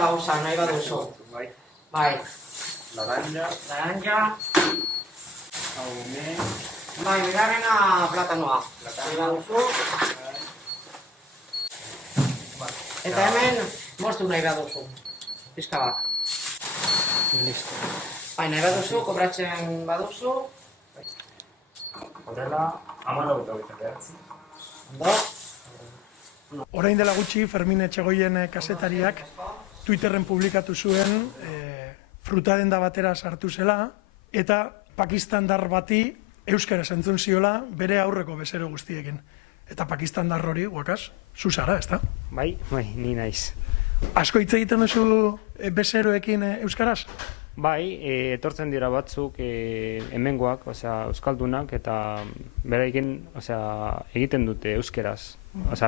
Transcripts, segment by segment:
gauza, nahi baduzu. Bai. Laranja. Bai, bigarrena platanoa. Nahi baduzu. Eta hemen, moztu nahi baduzu. Pizka bat. Listo. Bai, nahi baduzu, kobratzen baduzu. Horrela, 14:29. Ondo. Orain dela gutxi, Fermin Etxegoien kazetariak Twitterren publikatu zuen frutadenda batera sartu zela eta pakistandar bati euskaraz entzun ziola bere aurreko bezero guztiekin. Eta pakistandar hori, guakas, zu zara, ezta? Bai, ni naiz. Asko hitz egiten duzu bezeroekin euskaraz? Bai, etortzen dira batzuk hemengoak, euskaldunak, eta beraiekin egiten dute euskeraz.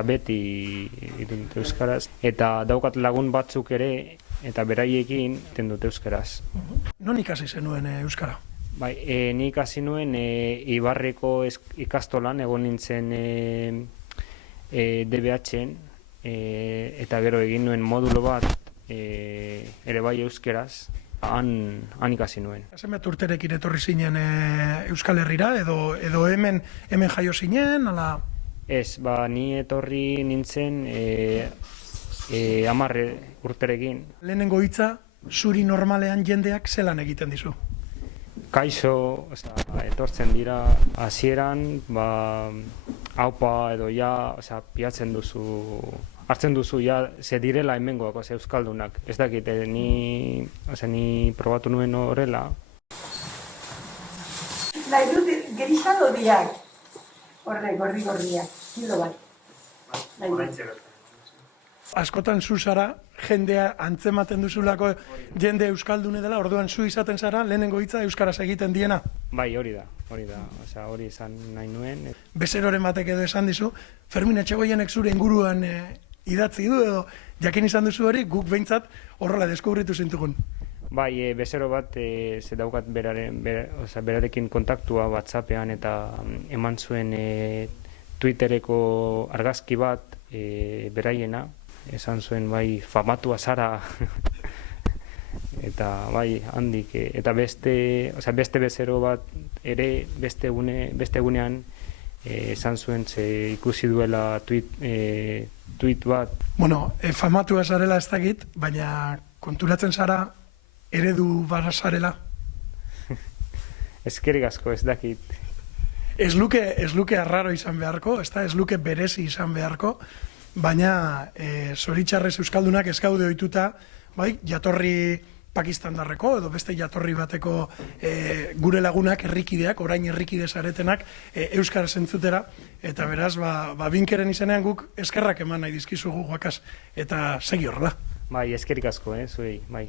Beti egiten dute euskaraz. Eta daukat lagun batzuk ere, eta beraiekin egiten dute euskaraz. Non ikasi zenuen euskara? Bai, ni ikasi nuen Ibarreko ikastolan, egon nintzen DBH-en, eta gero egin nuen modulo bat, ere bai euskeraz. Han ikasi nuen. Zenbat urterekin etorri zinen Euskal Herrira, edo hemen jaio zinen, ala? Ez, ni etorri nintzen 10 urterekin. Lehenengo hitza, zuri normalean jendeak zelan egiten dizu? Kaixo, etortzen dira hasieran, aupa edo piatzen duzu, hartzen duzu ze direla hemengoak, euskaldunak. Ez dakit, ni probatu nuen horrela. Nahi dut, gerizado diak. Horre, gorri-gorria. Kilo bat. Askotan zu zara, jendea antzematen duzulako jende euskaldune dela, orduan zu izaten zara, lehenengo hitza euskaraz egiten diena. Bai, hori da. Hori izan nahi nuen. Bezeroren batek edo esan dizu, Fermin Etxegoienek zure inguruan idatzi du edo jakin izan duzu hori, guk behintzat horrela deskubritu zintugun. Bai, bezero bat ze daukat berarekin kontaktua WhatsAppean eta eman zuen Twittereko argazki bat beraiena, esan zuen bai famatua zara eta bai handik eta beste bezero bat ere beste egunean esan zuen ze ikusi duela tweet bat. Bueno, famatua zarela ez dakit, baina konturatzen zara eredu bazarela. Eskerrik asko, ez dakit. Ez luke arraro izan beharko, ez luke berezi izan beharko, baina zoritxarrez euskaldunak ez gaude ohituta, bai, jatorri pakistandarreko edo beste jatorri bateko gure lagunak, herrikideak, orain herrikide zaretenak euskaraz entzutera, eta beraz, binkeren izenean guk eskerrak eman nahi dizkizugu guakas, eta segi horrela. Bai, eskerrik asko, zuei, bai.